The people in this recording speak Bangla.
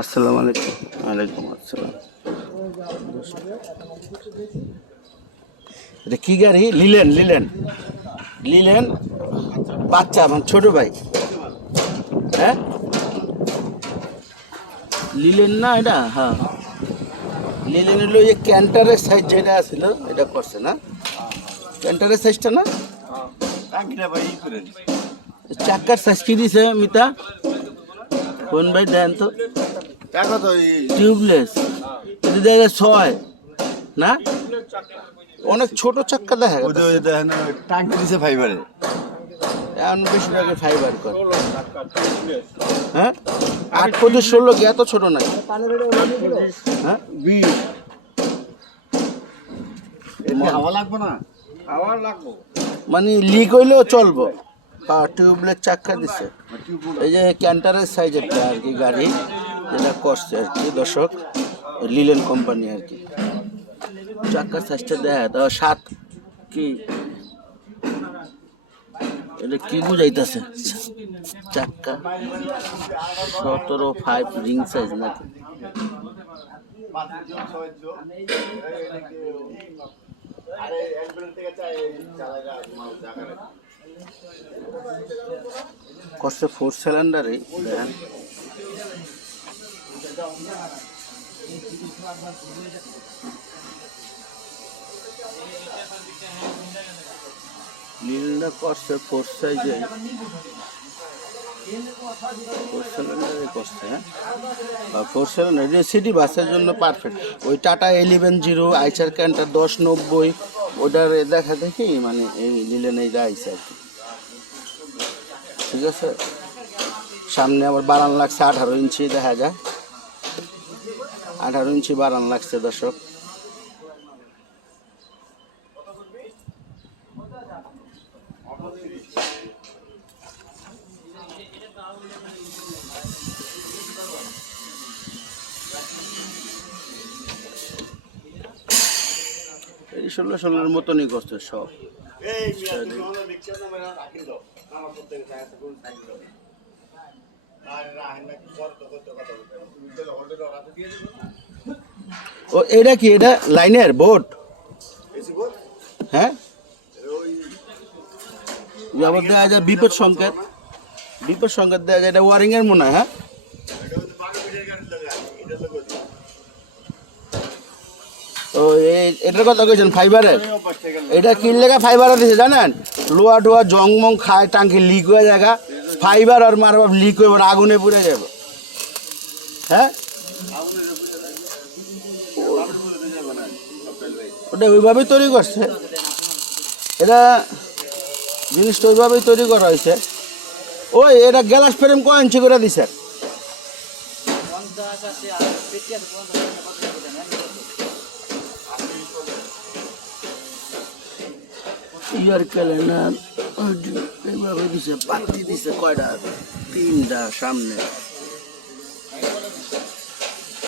আসসালামু আলাইকুম। ওয়ালাইকুম আসসালাম। এটা কি গাড়ি? লিলেন লিলেন লিলেন বাচ্চা আমার ছোট ভাই। হ্যাঁ লিলেন না এটা? হ্যাঁ লিলেন হলো এই ক্যান্টারের সাইজ যেটা আছিল এটা করছে না, ক্যান্টারের সাইজটা না, চাক্কার সাইজ কি দিছে মিতা? কোন ভাই দেন তো টিউবলেস, এটা দেখা যায় 6 না, অনেক ছোট চাক্কা দেখা যায়। টাঙ্কি দিছে ফাইবারে, এখন বেশিরভাগে ফাইবার করে। হ্যাঁ 8 ফুট 16 কি এত ছোট নাই? হ্যাঁ হাওয়া লাগবে না, হাওয়া লাগবো। মানে লিক হইলেও চলবো। টিউবলেস চাক্কা দিছে, এই যে ক্যান্টারের সাইজেরটা আর কি গাড়ি যেটা করছে আর কি দর্শক, লিলেন কোম্পানি আর কি। চাক্কার সাইজটা দেয় তো 7 কি, এটা কি বুঝাইতেছে? চাক্কা 17.5 রিং সাইজ নাকি? করছে 4 সিলিন্ডারে দেখেন। নীলটা করছে 4 সাইজে, 4 সিলিন্ডারে করছে। হ্যাঁ 4 সিলিন্ডার সিটি বাসের জন্য পারফেক্ট। ওই টাটা 11-0 আইসার ক্যান্টার 1090 ওটার দেখা দেখি মানে এই লিলেন এই আইসে আর কি। ঠিক আছে, সামনে আবার বাড়ান লাগছে 18 ইঞ্চি, দেখা যায় 18 ইঞ্চি বাড়ান লাগছে দর্শক। এই 16 মতনই করছে সব। ও এটা কি? এটা লাইনের বোর্ড? হ্যাঁ আবার দেখা যায় বিপদ সংকেত, বিপদ সংকেত দেখা যায়, এটা ওয়ারিং এর মনে হয়। হ্যাঁ ও এটার কথা কইছেন ফাইবারের? এটা কি লেগা ফাইবারের দিছে জানেন? লোয়া টোয়া জংমং খায়, টাঙ্কি লিক হয়ে জায়গা, ফাইবার আর মারবা লিক হয়ে আগুনে পুড়ে যাবে। হ্যাঁ ওটা ওইভাবেই তৈরি করছে, এটা জিনিসটা ওইভাবেই তৈরি করা হয়েছে। ওই এটা গ্লাস ফ্রেম কয় ইঞ্চি করে দিছে? ইয়ার ক্যালেন্ডার এইভাবে দিছে, পাতি দিছে কয়টা? 3টা সামনে।